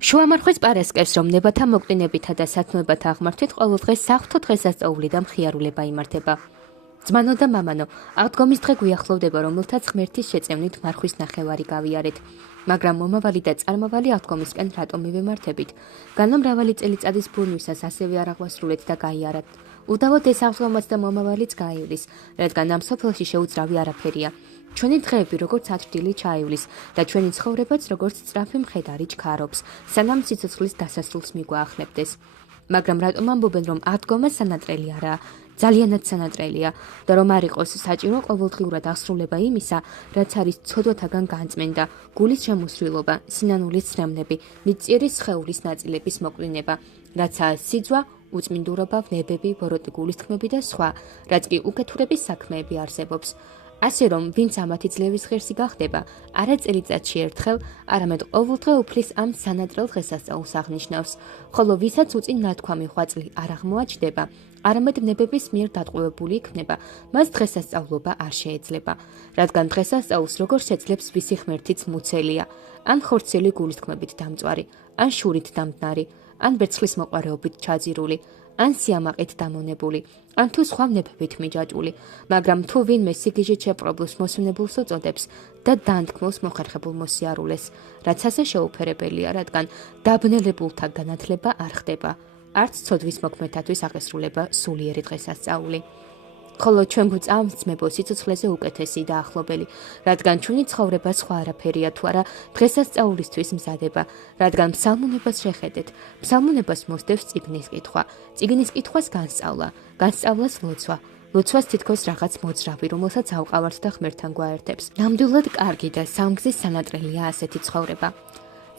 შუამარხვის პარასკევს, რომ ნებათა მოკვდინებითა და საქმეებათა აღმართვით ყოველდღეს საღვთო დღესასწაული და მხიარულება იმართება. ძმანო და მამანო, აღდგომის დღე გვიახლოვდება, რომელთაც ღმერთის შეწევნით მარხვის ნახევარი გავიარეთ. მაგრამ მომავალი და წარმავალი აღდგომისკენ რატომ მივემართებით? განო მრავალი წელიწადის ბურნვისას ასევე არ აღვასრულეთ და გაიარათ. უდავოდ ეს აღდგომაც და მომავალიც გაივლის, რადგან ამ სოფელში შეუძრავი არაფერია. ჩვენი დღეები როგორც ათრდილი ჩაივლის და ჩვენი ცხოვრებაც როგორც სწრაფი მხედარი ჩქარობს, სანამ სიცოცხლის დასასრულს მიგვაახლებდეს. მაგრამ რატომ ამბობენ, რომ აღდგომა სანატრელი არაა? ძალიანაც სანატრელია და რომ არ იყოს საჭირო ყოველდღიურად აღსრულება იმისა, რაც არის ცოდვათაგან განწმენდა, გულის შემოსრილობა, სინანულის ცრემლები, მიწიერი სხეულის ნაწილების მოკვლინება, რაცაა სიძვა, უწმინდურობა, ვნებები, ბოროტი გულისთქმები და სხვა, რაც კი უკეთურების საქმეები არსებობს. ასე რომ, ვინც ამათი ძლევის ღირსი გახდება, არა წელიწადში ერთხელ, არამედ ყოველდღე უფლის ამ სანატრელ დღესასწაულს აღნიშნავს, ხოლო ვისაც უწინ ნათქვამი ღვაწლი არ აღმოაჩნდება, არამედ ნებების მიერ დატყვევებული იქნება, მას დღესასწაულობა არ შეეძლება, რადგან დღესასწაულს როგორ შეძლებს ვისი ღმერთიც მუცელია, ან ხორცელი გულისთქმებით დამწვარი, ან შურით დამდნარი, ან ვერცხლის მოყვარეობით ჩაძირული, ან სიამაყით დამონებული, ან თუ სხვა ვნებებით მიჯაჭვული, მაგრამ თუ ვინმე სიგიჟით შეპყრობილს მოსვენებულს უწოდებს და დანთქმულს მოხერხებულ მოსიარულეს, რაც ასე შეუფერებელია, რადგან დაბნელებულთა განათლება არ ხდება, არც ცოდვის მოქმედათვის აღესრულება სულიერი დღესასწაული. ხოლო ჩვენ გვწამს ძმებო სიცოცხლეზე უკეთესი და ახლობელი, რადგან ჩვენი ცხოვრება სხვა არაფერია თუ არა დღესასწაულისთვის მზადება, რადგან ფსალმუნებას შეხედეთ, ფსალმუნებას მოსდევს წიგნის კითხვა, წიგნის კითხვას განსწავლა, განსწავლას ლოცვა, ლოცვას თითქოს რაღაც მოძრავი, რომელსაც ავყავართ და ღმერთთან გვაერთებს. ნამდვილად კარგი და სამგზის სანატრელია ასეთი ცხოვრება.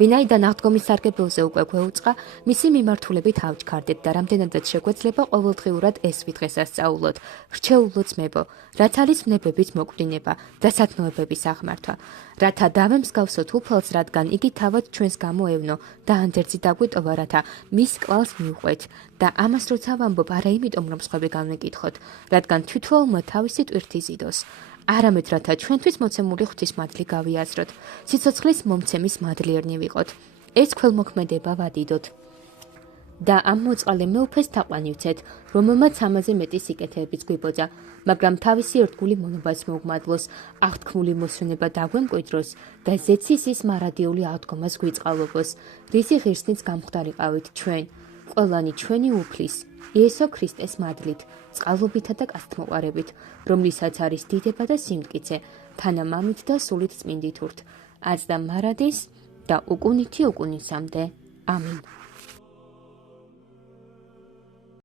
ვინაიდან აღდგომის სარგებელზე უკვე გვეუწყა, მისი მიმართულებით ავჩქარდეთ და რამდენადაც შეგვეძლება ყოველდღიურად ეს დღესასწაულოთ, რჩეულო ძმებო, რაც არის ვნებების მოკვდინება და სათნოებების აღმართვა, რათა დავემსგავსოთ უფალს, რადგან იგი თავად ჩვენს გამოევნო და ანდერძი დაგვიტოვა, რათა მის კვალს მივყვეთ და ამას როცა ვამბობ, არა იმიტომ, რომ სხვები განვეკითხოთ, რადგან თითოეულმა თავისი ტვირთი ზიდოს. არამედ რათა ჩვენთვის მოცემული ღვთის მადლი გავიაზროთ, სიცოცხლის მომცემის მადლიერნი ვიყოთ, ეს ქველმოქმედება ვადიდოთ. და ამ მოწყალე მეუფეს თაყვანივცეთ, რომელმაც ამაზე მეტი სიკეთეებიც გვიბოძა, მაგრამ თავისი ერთგული მონობას მოუგმადლოს, აღთქმული მოსვენება დაგვემკვიდროს და ზეცისის მარადიული აღდგომას გვიწყალობოს, რისი ღირსნიც გამხდარიყავით ჩვენ, ყველანი ჩვენი უფლის, იესო ქრისტეს მადლით, წყალობითა და კაცთმოყვარებით, რომლისაც არის დიდება და სიმტკიცე, თანამამით და სულით წმინდითურთ, აც და მარადის და უკუნითი უკუნისამდე. ამინ.